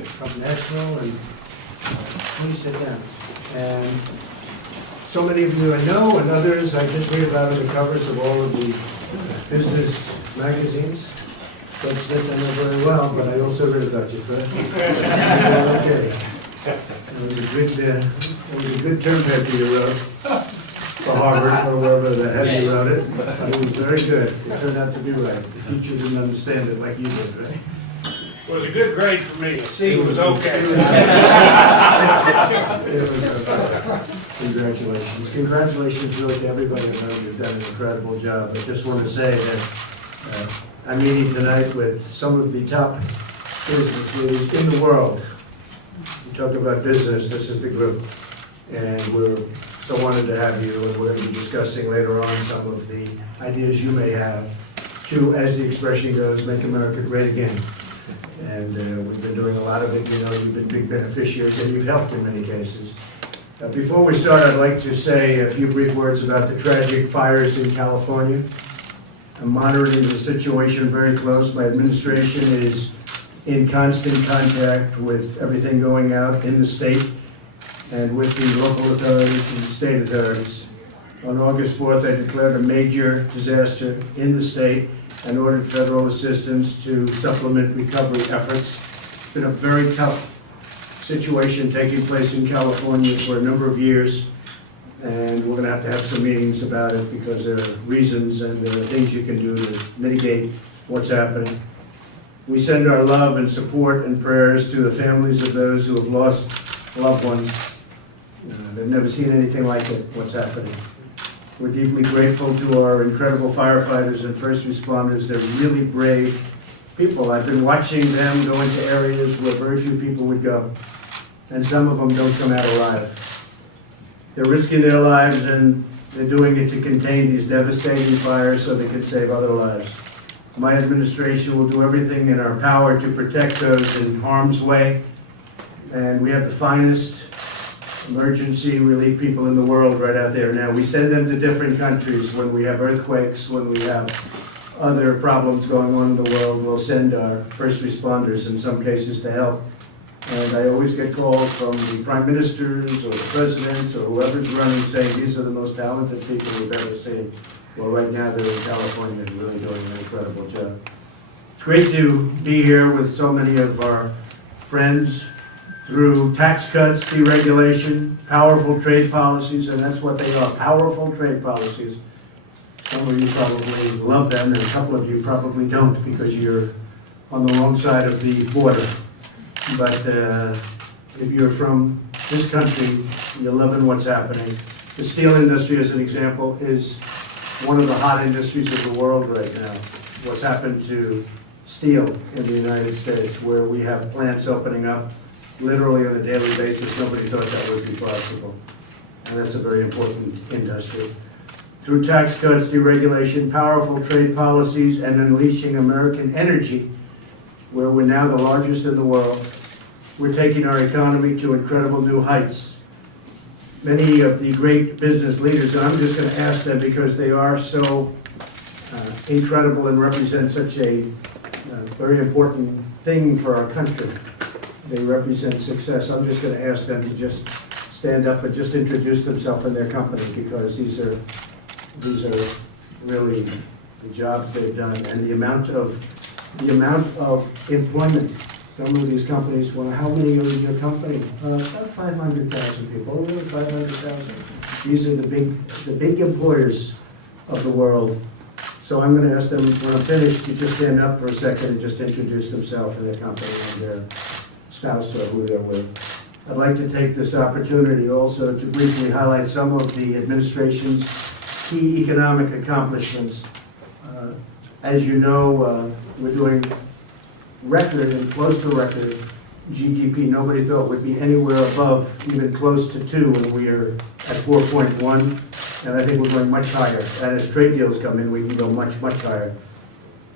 from National, and please sit down. And so many of you I know, and others I just read about on the covers of all of the business magazines. Don't Smith, I know very well, but I also read about you, Fred. Okay. It was a good term paper you wrote for Harvard or wherever the hell you wrote it. It was very good. It turned out to be right. The teacher didn't understand it like you did, right? It was a good grade for me. A C was okay. It was okay. Congratulations. Congratulations really to everybody. I know you've done an incredible job. I just want to say that I'm meeting tonight with some of the top business leaders in the world. You talk about business, this is the group. And we're so honored to have you, and we're going to be discussing later on some of the ideas you may have to, as the expression goes, make America great again. And we've been doing a lot of it. You know, you've been big beneficiaries, and you've helped in many cases. Before we start, I'd like to say a few brief words about the tragic fires in California. I'm monitoring the situation very close. My administration is in constant contact with everything going out in the state and with the local authorities and the state authorities. On August 4th, I declared a major disaster in the state and ordered federal assistance to supplement recovery efforts. It's been a very tough situation taking place in California for a number of years, and we're going to have some meetings about it because there are reasons and there are things you can do to mitigate what's happening. We send our love and support and prayers to the families of those who have lost loved ones. They've never seen anything like it, what's happening. We're deeply grateful to our incredible firefighters and first responders. They're really brave people. I've been watching them go into areas where very few people would go, and some of them don't come out alive. They're risking their lives, and they're doing it to contain these devastating fires so they can save other lives. My administration will do everything in our power to protect those in harm's way, and we have the finest emergency relief people in the world right out there now. We send them to different countries when we have earthquakes, when we have other problems going on in the world. We'll send our first responders in some cases to help. And I always get calls from the prime ministers or the presidents or whoever's running saying these are the most talented people we've ever seen. Well, right now they're in California and really doing an incredible job. It's great to be here with so many of our friends through tax cuts, deregulation, powerful trade policies, and that's what they are, powerful trade policies. Some of you probably love them, and a couple of you probably don't because you're on the wrong side of the border. But if you're from this country, you're loving what's happening. The steel industry, as an example, is one of the hot industries of the world right now. What's happened to steel in the United States, where we have plants opening up literally on a daily basis. Nobody thought that would be possible. And that's a very important industry. Through tax cuts, deregulation, powerful trade policies, and unleashing American energy, where we're now the largest in the world, we're taking our economy to incredible new heights. Many of the great business leaders, and I'm just going to ask them because they are so incredible and represent such a very important thing for our country. They represent success. I'm just going to ask them to just stand up and just introduce themselves and their company, because these are really the jobs they've done and the amount of employment. Some of these companies, well, how many are in your company? About 500,000 people. Over 500,000. These are the big employers of the world. So I'm going to ask them when I'm finished to just stand up for a second and just introduce themselves and their company and their spouse or who they're with. I'd like to take this opportunity also to briefly highlight some of the administration's key economic accomplishments. As you know, we're doing record and close to record GDP. Nobody thought would be anywhere above even close to 2, and we are at 4.1, and I think we're going much higher. And as trade deals come in, we can go much, much higher.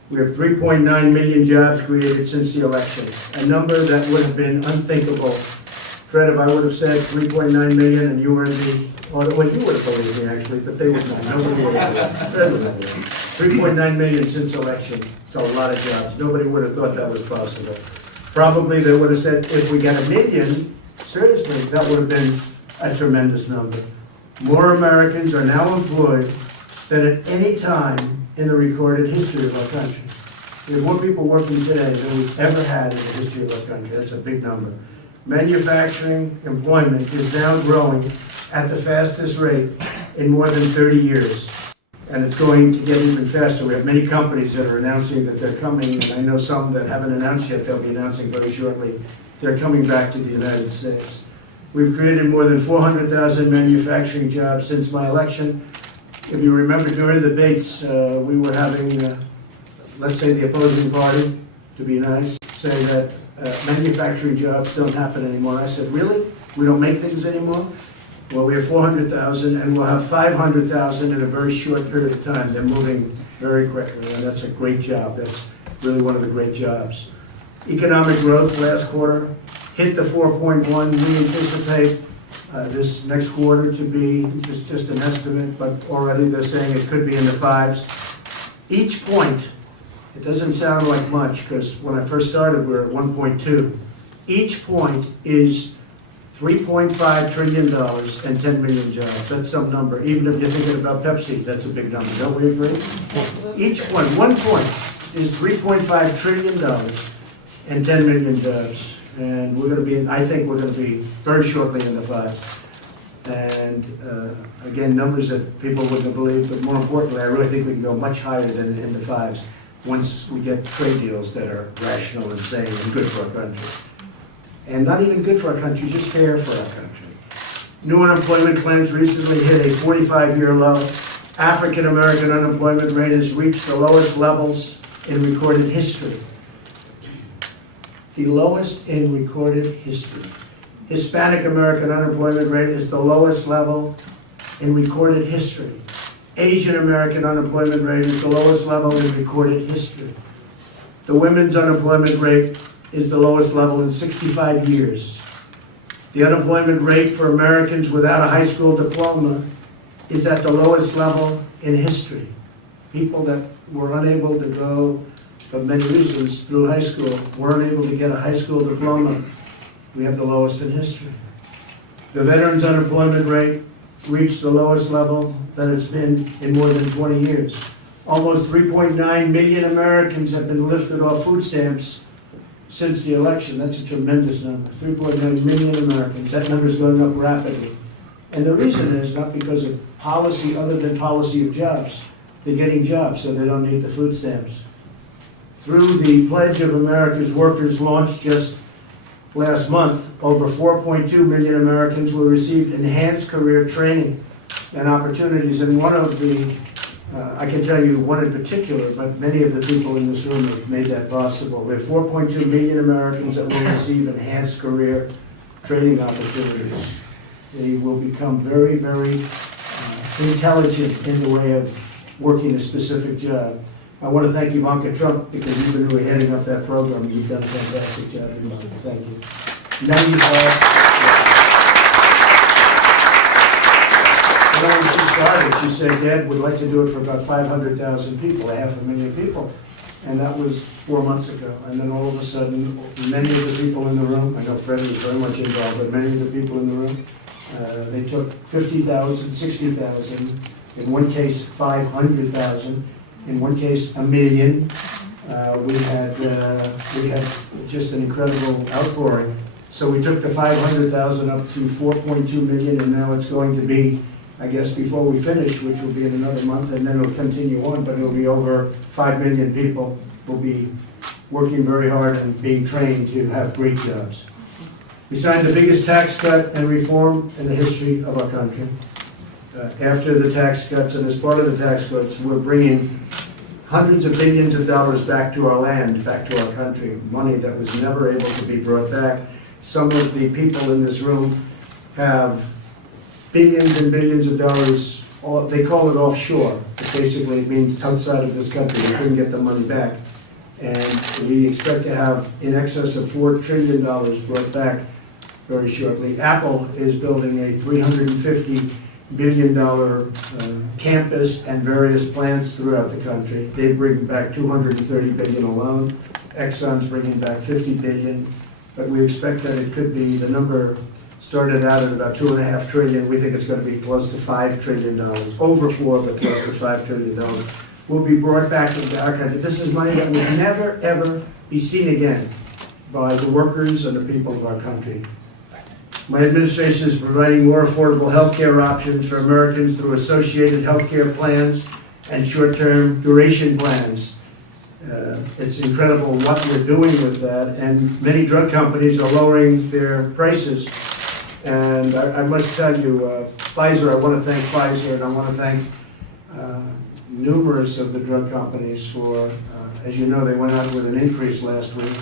We have 3.9 million jobs created since the election, a number that would have been unthinkable. Fred, if I would have said 3.9 million and you were the, well, you would have believed me actually, but they would not. Nobody would have believed me. 3.9 million since election. It's a lot of jobs. Nobody would have thought that was possible. Probably they would have said, if we got 1 million, seriously, that would have been a tremendous number. More Americans are now employed than at any time in the recorded history of our country. We have more people working today than we've ever had in the history of our country. That's a big number. Manufacturing employment is now growing at the fastest rate in more than 30 years. And it's going to get even faster. We have many companies that are announcing that they're coming, and I know some that haven't announced yet, they'll be announcing very shortly. They're coming back to the United States. We've created more than 400,000 manufacturing jobs since my election. If you remember during the debates, we were having, let's say the opposing party, to be nice, say that manufacturing jobs don't happen anymore. I said, really? We don't make things anymore? Well, we have 400,000, and we'll have 500,000 in a very short period of time. They're moving very quickly, and that's a great job. That's really one of the great jobs. Economic growth last quarter hit the 4.1. We anticipate this next quarter to be just an estimate, but already they're saying it could be in the 5s. Each point, it doesn't sound like much, because when I first started, we were at 1.2. Each point is $3.5 trillion and 10 million jobs. That's some number. Even if you're thinking about Pepsi, that's a big number. Don't we agree? Each point, 1 point, is $3.5 trillion and 10 million jobs. And we're going to be, I think we're going to be very shortly in the 5s. And again, numbers that people wouldn't believe, but more importantly, I really think we can go much higher than in the 5s once we get trade deals that are rational and sane and good for our country. And not even good for our country, just fair for our country. New unemployment claims recently hit a 45-year low. African American unemployment rate has reached the lowest levels in recorded history. The lowest in recorded history. Hispanic American unemployment rate is the lowest level in recorded history. Asian American unemployment rate is the lowest level in recorded history. The women's unemployment rate is the lowest level in 65 years. The unemployment rate for Americans without a high school diploma is at the lowest level in history. People that were unable to go, for many reasons, through high school, weren't able to get a high school diploma. We have the lowest in history. The veterans' unemployment rate reached the lowest level that it's been in more than 20 years. Almost 3.9 million Americans have been lifted off food stamps since the election. That's a tremendous number, 3.9 million Americans. That number is going up rapidly. And the reason is not because of policy other than policy of jobs. They're getting jobs, so they don't need the food stamps. Through the Pledge of America's Workers launched just last month, over 4.2 million Americans will receive enhanced career training and opportunities. And one of the, I can tell you one in particular, but many of the people in this room have made that possible. We have 4.2 million Americans that will receive enhanced career training opportunities. They will become very, very intelligent in the way of working a specific job. I want to thank Ivanka Trump because you've been really heading up that program. You've done a fantastic job, Ivanka. Thank you. Now you when she started, she said, Dad, we'd like to do it for about 500,000 people, 500,000 people. And that was 4 months ago. And then all of a sudden, many of the people in the room, I know Fred was very much involved, but many of the people in the room, they took 50,000, 60,000, in one case 500,000, in one case 1 million. We had just an incredible outpouring. So we took the 500,000 up to 4.2 million, and now it's going to be, I guess, before we finish, which will be in another month, and then it'll continue on, but it'll be over 5 million people will be working very hard and being trained to have great jobs. We signed the biggest tax cut and reform in the history of our country. After the tax cuts, and as part of the tax cuts, we're bringing hundreds of billions of dollars back to our land, back to our country, money that was never able to be brought back. Some of the people in this room have billions and billions of dollars, they call it offshore. But basically it means outside of this country. They couldn't get the money back. And we expect to have in excess of $4 trillion brought back very shortly. Apple is building a $350 billion campus and various plants throughout the country. They bring back $230 billion alone. Exxon's bringing back 50 billion, but we expect that it could be, the number started out at about 2.5 trillion. We think it's going to be close to $5 trillion, over 4, but close to $5 trillion will be brought back into our country. This is money that will never, ever be seen again by the workers and the people of our country. My administration is providing more affordable health care options for Americans through associated health care plans and short-term duration plans. It's incredible what we're doing with that, and many drug companies are lowering their prices. And I must tell you, Pfizer, I want to thank Pfizer, and I want to thank numerous of the drug companies for, as you know, they went out with an increase last week,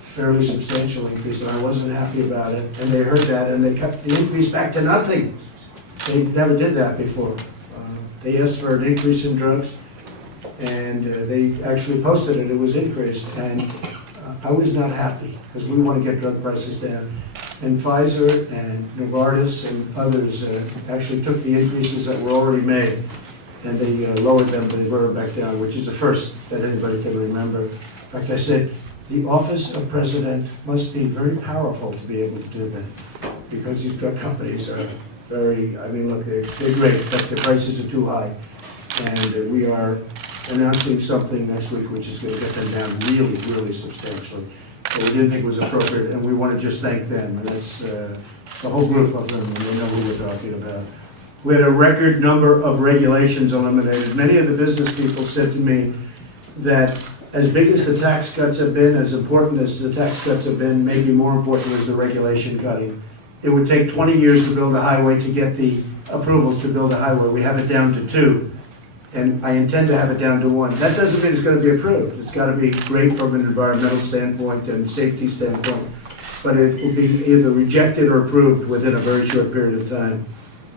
fairly substantial increase, and I wasn't happy about it. And they heard that, and they cut the increase back to nothing. They never did that before. They asked for an increase in drugs, and they actually posted it. It was increased, and I was not happy because we want to get drug prices down. And Pfizer and Novartis and others actually took the increases that were already made, and they lowered them, but they brought them back down, which is the first that anybody can remember. In fact, I said, the office of president must be very powerful to be able to do that, because these drug companies are very, I mean, look, they're great, but the prices are too high. And we are announcing something next week which is going to get them down really, really substantially. So we didn't think it was appropriate, and we want to just thank them, and that's the whole group of them, and they know who we're talking about. We had a record number of regulations eliminated. Many of the business people said to me that as big as the tax cuts have been, as important as the tax cuts have been, maybe more important was the regulation cutting. It would take 20 years to build a highway to get the approvals to build a highway. We have it down to 2, and I intend to have it down to 1. That doesn't mean it's going to be approved. It's got to be great from an environmental standpoint and safety standpoint, but it will be either rejected or approved within a very short period of time.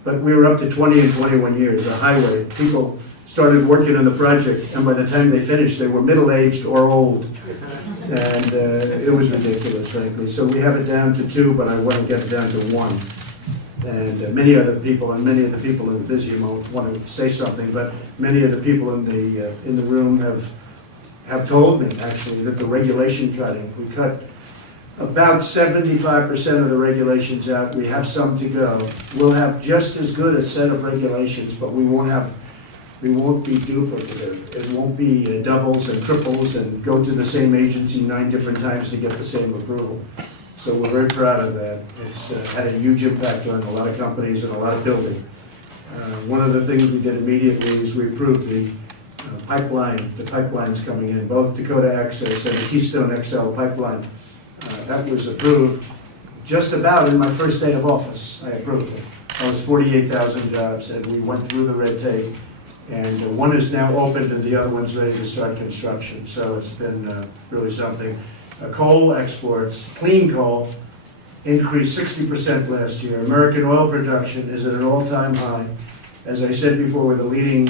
But we were up to 20 and 21 years, a highway. People started working on the project, and by the time they finished, they were middle-aged or old. And it was ridiculous, frankly. So we have it down to 2, but I want to get it down to 1. And many other people, and many of the people in the Visium want to say something, but many of the people in the room have told me, actually, that the regulation cutting, we cut about 75% of the regulations out. We have some to go. We'll have just as good a set of regulations, but we won't be duplicative. It won't be doubles and triples and go to the same agency 9 different times to get the same approval. So we're very proud of that. It's had a huge impact on a lot of companies and a lot of building. One of the things we did immediately is we approved the pipelines coming in, both Dakota Access and the Keystone XL pipeline. That was approved just about in my first day of office. I approved it. That was 48,000 jobs, and we went through the red tape. And one is now opened, and the other one's ready to start construction. So it's been really something. Coal exports, clean coal, increased 60% last year. American oil production is at an all-time high. As I said before, we're the leading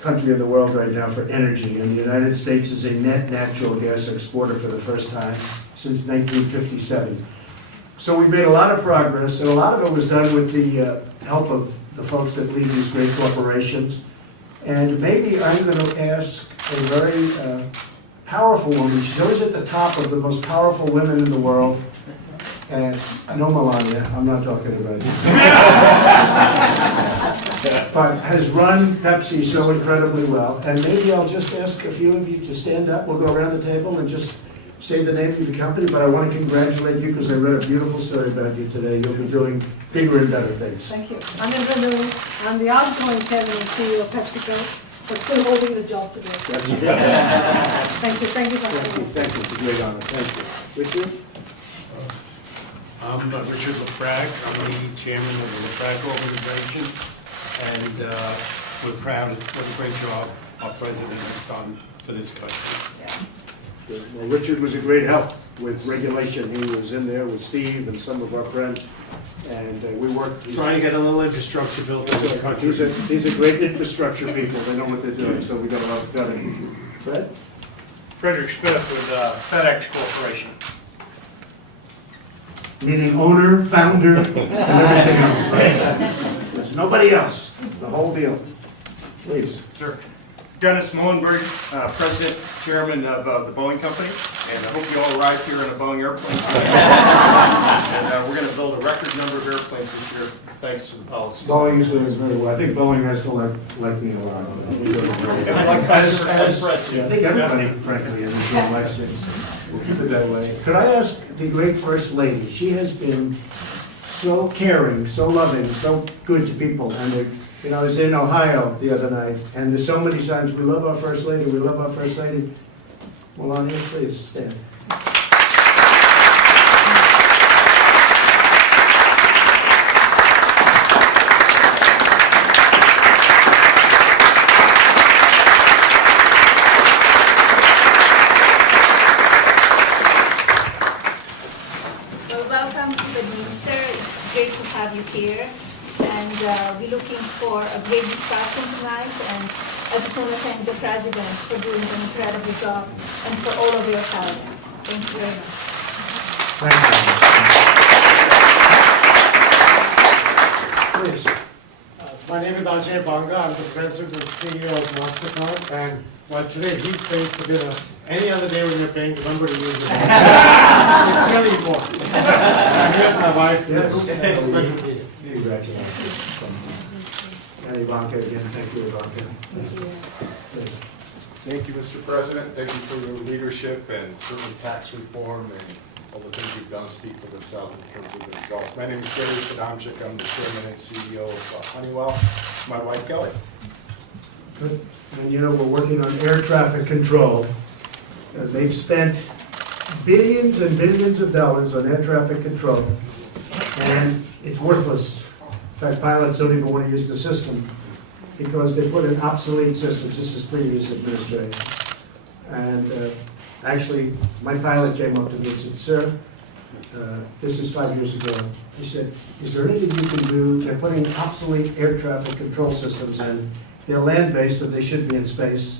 country in the world right now for energy, and the United States is a net natural gas exporter for the first time since 1957. So we've made a lot of progress, and a lot of it was done with the help of the folks that lead these great corporations. And maybe I'm going to ask a very powerful woman. She's always at the top of the most powerful women in the world. And I know Melania, I'm not talking about you. But has run Pepsi so incredibly well. And maybe I'll just ask a few of you to stand up. We'll go around the table and just say the name of your company. But I want to congratulate you because I read a beautiful story about you today. You'll be doing bigger and better things. Thank you. I'm Eva New. I'm the outgoing chairman and CEO of PepsiCo, but still holding the job today. That's Thank you. Thank you for Thank having you. us. Thank you. It's a great honor. Thank you. Richard? I'm Richard Lafrague. I'm the chairman of the Lafrague Organization, and we're proud of what a great job our president has done for this country. Good. Well, Richard was a great help with regulation. He was in there with Steve and some of our friends, and we worked. Trying to get a little infrastructure built in this country. These are great infrastructure people. They know what they're doing, so we got a lot of done. Fred? Frederick Smith with FedEx Corporation. Meaning owner, founder, and everything else, right? There's nobody else, the whole deal. Please. Sure. Dennis Molenberg, President, Chairman of the Boeing Company, and I hope you all arrived here in a Boeing airplane today. And we're going to build a record number of airplanes this year, thanks to the policies. Boeing is doing very well. I think Boeing has to like me a lot. I think everybody, frankly, in this room likes James. We'll keep it that way. Could I ask the great First Lady? She has been so caring, so loving, so good to people. And I was in Ohio the other night, and there's so many times we love our First Lady, we love our First Lady. Well, on here, please stand. Well, welcome to the Minister. It's great to have you here. And we're looking for a great discussion tonight. And I just want to thank the President for doing an incredible job and for all of your help. Thank you very much. Thank you. Please. My name is Ajay Banga. I'm the president and CEO of MasterCard. And while today he's paying for dinner, any other day when you're paying, remember to use it. It's really important. I'm here with my wife. Yes. Congratulations. And Ivanka again, thank you, Ivanka. Please. Thank you, Mr. President. Thank you for your leadership, and certainly tax reform and all the things you've done speak for themselves in terms of the results. My name is Jerry Sadamczyk. I'm the chairman and CEO of Honeywell. My wife, Kelly. Good. And we're working on air traffic control. They've spent billions and billions of dollars on air traffic control, and it's worthless. In fact, pilots don't even want to use the system because they put in obsolete systems. This is previous administration. And actually, my pilot came up to me and said, "Sir, this is 5 years ago." He said, "Is there anything you can do? They're putting obsolete air traffic control systems in. They're land-based, and they should be in space.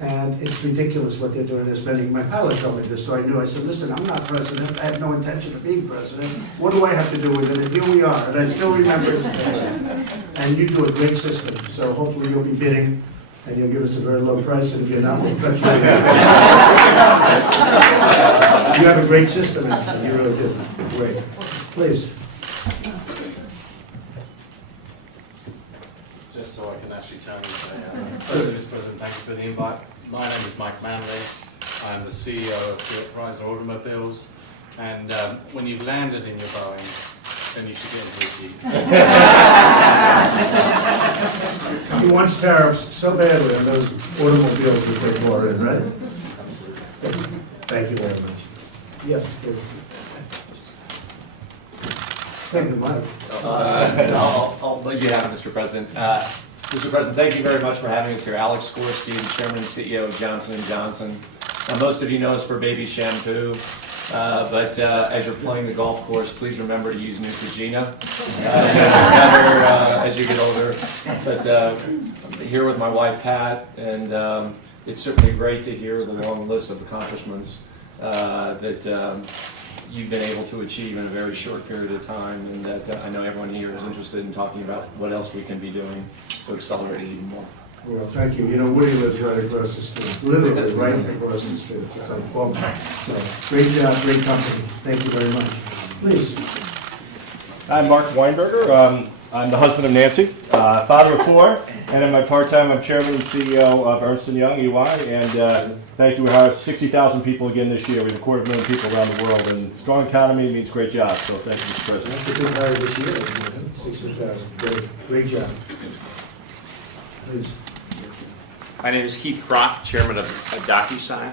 And it's ridiculous what they're doing. They're spending." My pilot told me this, so I knew. I said, "Listen, I'm not president. I have no intention of being president. What do I have to do with it?" And here we are. And I still remember it. And you do a great system. So hopefully you'll be bidding, and you'll give us a very low price. And if you're not, we'll cut you. You have a great system, actually. You really do. Great. Please. Just so I can actually turn and say, President, thank you for the invite. My name is Mike Manley. I'm the CEO of Horizon Automobiles. And when you've landed in your Boeing, then you should get into a Jeep. He wants tariffs so badly on those automobiles that they brought in, right? Absolutely. Thank you very much. Yes, please. Thank you, Mike. I'll let you have it, Mr. President. Mr. President, thank you very much for having us here. Alex Gorski, the Chairman and CEO of Johnson & Johnson. Most of you know us for baby shampoo, but as you're playing the golf course, please remember to use Neutrogena. As you get older. But I'm here with my wife, Pat, and it's certainly great to hear the long list of accomplishments that you've been able to achieve in a very short period of time, and that I know everyone here is interested in talking about what else we can be doing to accelerate it even more. Well, thank you. Woody lives right across the street, literally right across the street. So, well, great job, great company. Thank you very much. Please. I'm Mark Weinberger. I'm the husband of Nancy, father of 4, and in my part-time, I'm chairman and CEO of Ernst & Young, EY, and thank you. We hired 60,000 people again this year. We have 250,000 people around the world, and strong economy means great jobs, so thank you, Mr. President. That's a good hire this year. 60,000. Great job. Please. My name is Keith Kroc, Chairman of DocuSign.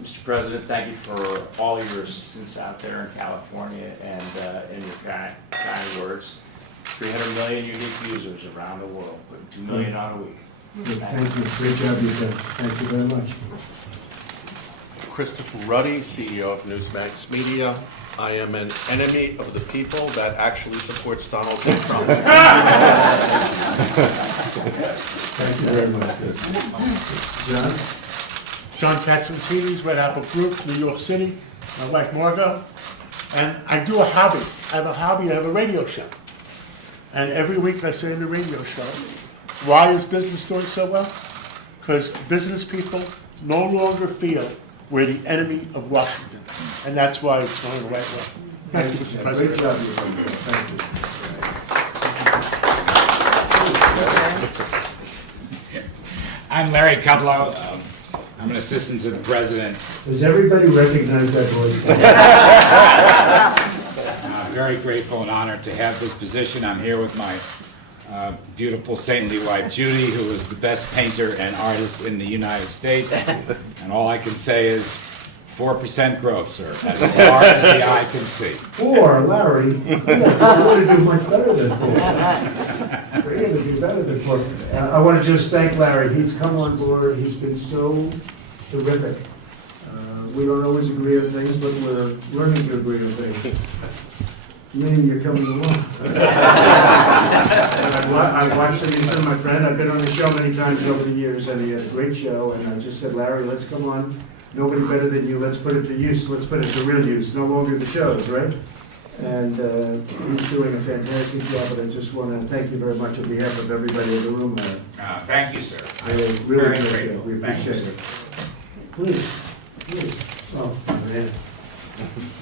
Mr. President, thank you for all your assistance out there in California and your kind words. 300 million unique users around the world, putting 2 million on a week. Thank you. Great job you've done. Thank you very much. Christopher Ruddy, CEO of Newsmax Media. I am an enemy of the people that actually supports Donald J. Trump. Thank you very much. John? John Katzmatidis, Red Apple Group, New York City. My wife Margot. And I do a hobby. I have a radio show. And every week I say in the radio show, why is business doing so well? because business people no longer feel we're the enemy of Washington, and that's why it's going the right way. Thank you, Mr. Great President. job, you did. Thank you. I'm Larry Kudlow. I'm an assistant to the president. Does everybody recognize that voice? I'm very grateful and honored to have this position. I'm here with my beautiful saintly wife Judy, who is the best painter and artist in the United States. And all I can say is 4% growth, sir, as far as the eye can see. 4, Larry. You're going to do much better than 4. We're going to do better than 4. I want to just thank Larry. He's come on board. He's been so terrific. We don't always agree on things, but we're learning to agree on things. Meaning you're coming along. I've watched him. He's been my friend. I've been on the show many times over the years, and he had a great show. And I just said, Larry, let's come on. Nobody better than you. Let's put it to use. Let's put it to real use. No longer the shows, right? And he's doing a fantastic job. And I just want to thank you very much on behalf of everybody in the room. Thank you, sir. I really Very appreciate grateful. it. We Thank you, appreciate sir. it. Please, please. Oh, man.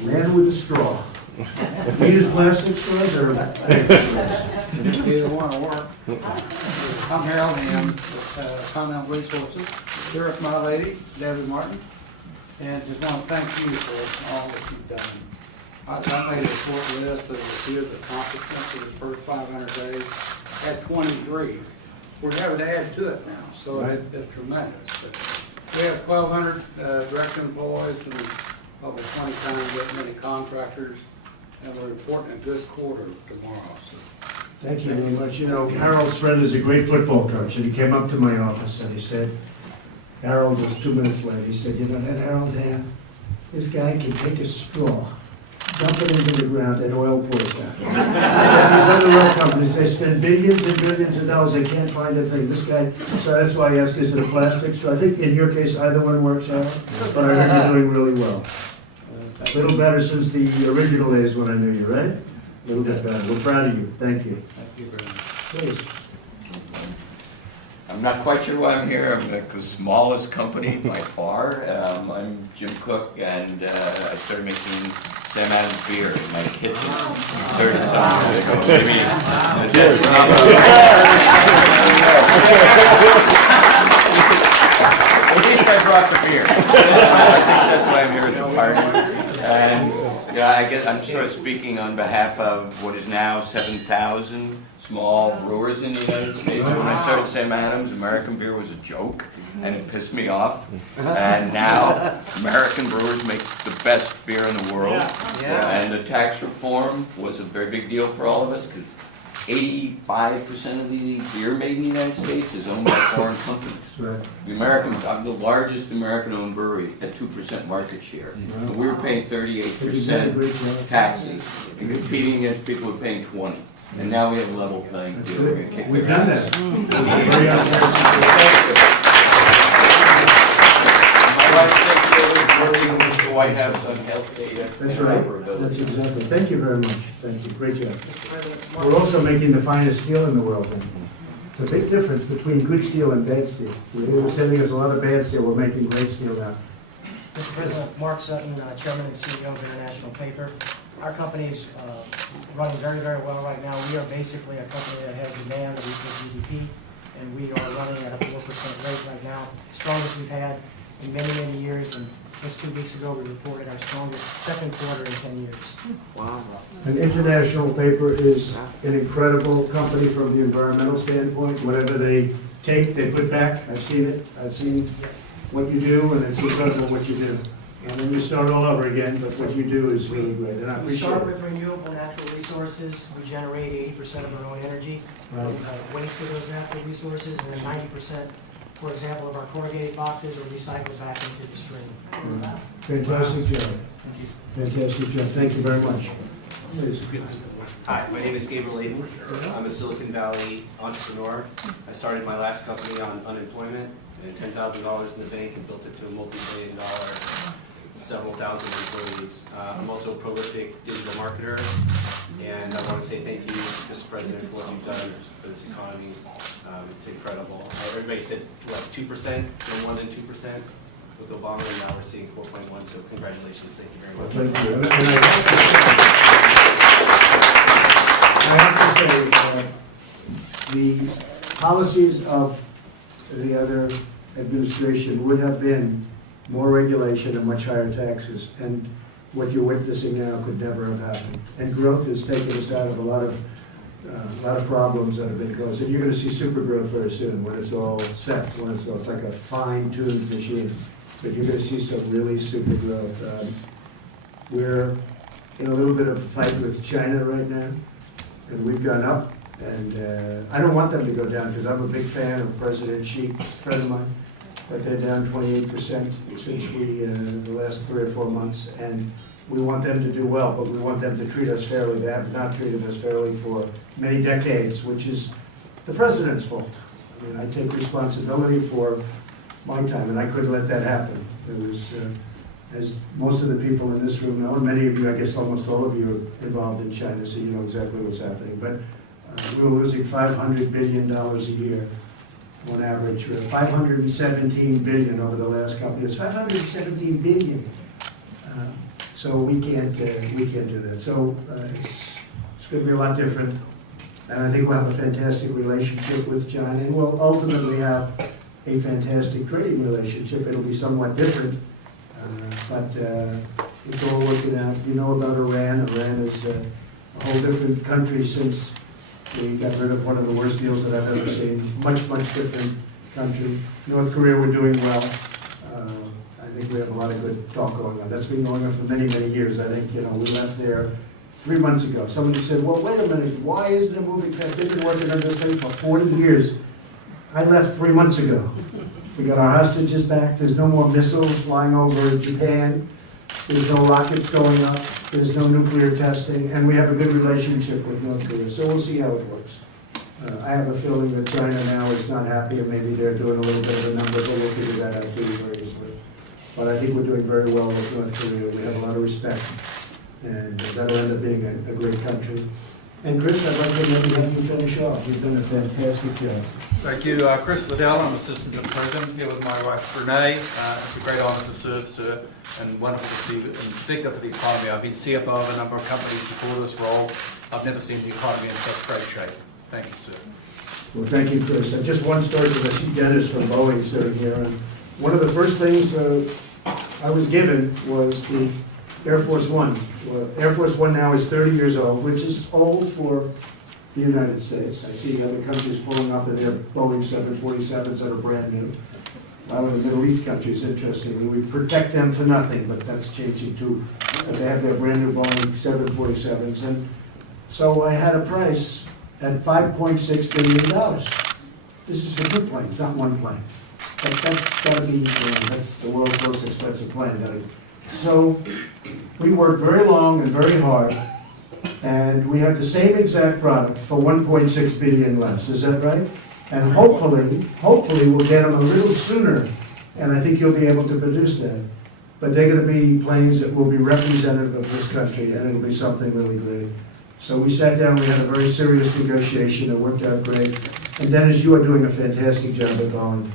Man with a straw. You use plastic straws or paper straws? Either one will work. I'm Harold Ham with Continental Resources, here with my lady, Debbie Martin, and just want to thank you for all that you've done. I made a short list of a few of the accomplishments of the first 500 days. At 23, we're having to add to it now, so it's tremendous. But we have 1,200 direct employees and over 20 times that many contractors. And we're reporting a good quarter tomorrow. So. Thank you very much. You know, Harold's friend is a great football coach, and he came up to my office and he said, Harold was 2 minutes late. He said, you know that Harold Ham, this guy can take a straw, dump it into the ground, and oil pours out. These other oil companies, they spend billions and billions of dollars, they can't find a thing. This guy, so that's why I asked, is it a plastic straw? I think in your case, either one works out, but I heard you're doing really well. A little better since the original days when I knew you, right? A little bit better. We're proud of you. Thank you. Thank you very much. Please. I'm not quite sure why I'm here. I'm the smallest company by far. I'm Jim Cook, and I started making Sam Adams beer in my kitchen 30-something years ago. At least I brought the beer. I think that's why I'm here at the party. And yeah, I guess I'm sort of speaking on behalf of what is now 7,000 small brewers in the United States. When I started Sam Adams, American beer was a joke, and it pissed me off. And now American brewers make the best beer in the world. And the tax reform was a very big deal for all of us, because 85% of the beer made in the United States is owned by foreign companies. Right. The Americans, I'm the largest American-owned brewery at 2% market share. And we were paying 38% taxes and competing against people who are paying 20%. And now we have a level playing field. We're gonna kick We've their done ass. that. Very unfair. My wife takes working with the White House on health data. That's and right. operability. That's exactly. Thank you very much. Thank you. Great job. We're also making the finest steel in the world. It's a big difference between good steel and bad steel. We're sending us a lot of bad steel. We're making great steel now. Mr. President, Mark Sutton, Chairman and CEO of International Paper. Our company's running very, very well right now. We are basically a company that has demand that equals GDP, and we are running at a 4% rate right now, strongest we've had in many, many years. And just 2 weeks ago, we reported our strongest second quarter in 10 years. Wow. And International Paper is an incredible company from the environmental standpoint. Whatever they take, they put back. I've seen it. I've seen what you do, and it's incredible what you do. And then you start all over again, but what you do is really great, and I We appreciate start it. with renewable natural resources. We generate 80% of our own energy Right. from waste of those natural resources, and then 90%, for example, of our corrugated boxes are recycled back into the stream. Fantastic job. Fantastic job. Thank you very much. Please. Hi, my name is Gabriel Layden. I'm a Silicon Valley entrepreneur. I started my last company on unemployment and $10,000 in the bank and built it to a multi-billion-dollar, several thousand employees. I'm also a prolific digital marketer, And I want to say thank you, Mr. President, for what you've done for this economy. It's incredible. Everybody said, what, 2%, no more than 2% with Obama, and now we're seeing 4.1, so congratulations. Thank you very much. Thank you. And I have to say, the policies of the other administration would have been more regulation and much higher taxes. And what you're witnessing now could never have happened. And growth has taken us out of a lot of problems that have been caused. And you're going to see super growth very soon when it's all set, when it's like a fine-tuned machine. But you're going to see some really super growth. We're in a little bit of a fight with China right now, and we've gone up. And I don't want them to go down because I'm a big fan of President Xi, a friend of mine. But they're down 28% since the last 3 or 4 months, and we want them to do well, but we want them to treat us fairly. They have not treated us fairly for many decades, which is the president's fault. I mean, I take responsibility for my time, and I couldn't let that happen. It was, as most of the people in this room know, and many of you, I guess almost all of you are involved in China, so you know exactly what's happening. But we were losing $500 billion a year. On average, 517 billion over the last couple of years. 517 billion. So we can't do that. So it's going to be a lot different, and I think we'll have a fantastic relationship with China, and we'll ultimately have a fantastic trading relationship. It'll be somewhat different, but it's all working out. You know about Iran. Iran is a whole different country since we got rid of one of the worst deals that I've ever seen. Much, much different country. North Korea, we're doing well. I think we have a lot of good talk going on. That's been going on for many, many years. I think, we left there 3 months ago. Somebody said, well, wait a minute, why isn't it moving fast? They've been working on this thing for 40 years. I left 3 months ago. We got our hostages back. There's no more missiles flying over Japan. There's no rockets going up. There's no nuclear testing, and we have a good relationship with North Korea. So we'll see how it works. I have a feeling that China now is not happy, and maybe they're doing a little bit of a number, but we'll figure that out too very easily. But I think we're doing very well with North Korea. We have a lot of respect, and that'll end up being a great country. And Chris, I'd like to maybe have you finish off. You've done a fantastic job. Thank you. Chris Liddell, I'm Assistant to the President, here with my wife Renee. It's a great honor to serve, sir, and wonderful to see, in particular for the economy. I've been CFO of a number of companies before this role. I've never seen the economy in such great shape. Thank you, sir. Well, thank you, Chris. Just one story, because I see Dennis from Boeing sitting here. And one of the first things I was given was the Air Force One. Well, Air Force One now is 30 years old, which is old for the United States. I see other countries pulling up in their Boeing 747s that are brand new. A lot of the Middle East countries, interestingly, we protect them for nothing, but that's changing too. They have their brand new Boeing 747s. And so I had a price at $5.6 billion. This is for two planes, not one plane. That's got to be, that's the world's most expensive plane. So we worked very long and very hard, and we have the same exact product for 1.6 billion less. Is that right? And hopefully we'll get them a little sooner, and I think you'll be able to produce that. But they're going to be planes that will be representative of this country, and it'll be something really great. So we sat down, we had a very serious negotiation, it worked out great. And Dennis, you are doing a fantastic job at Boeing.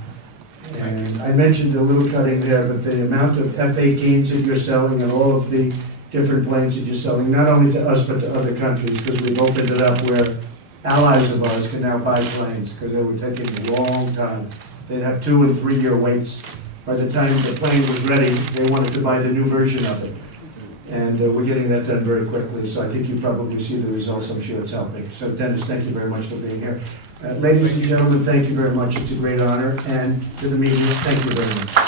And I mentioned a little cutting there, but the amount of F-18s that you're selling and all of the different planes that you're selling, not only to us but to other countries, because we've opened it up where allies of ours can now buy planes, because they were taking a long time. They'd have 2 and 3 year waits. By the time the plane was ready, they wanted to buy the new version of it. And we're getting that done very quickly, so I think you probably see the results. I'm sure it's helping. So Dennis, thank you very much for being here. Ladies and gentlemen, thank you very much. It's a great honor. And to the media, thank you very much.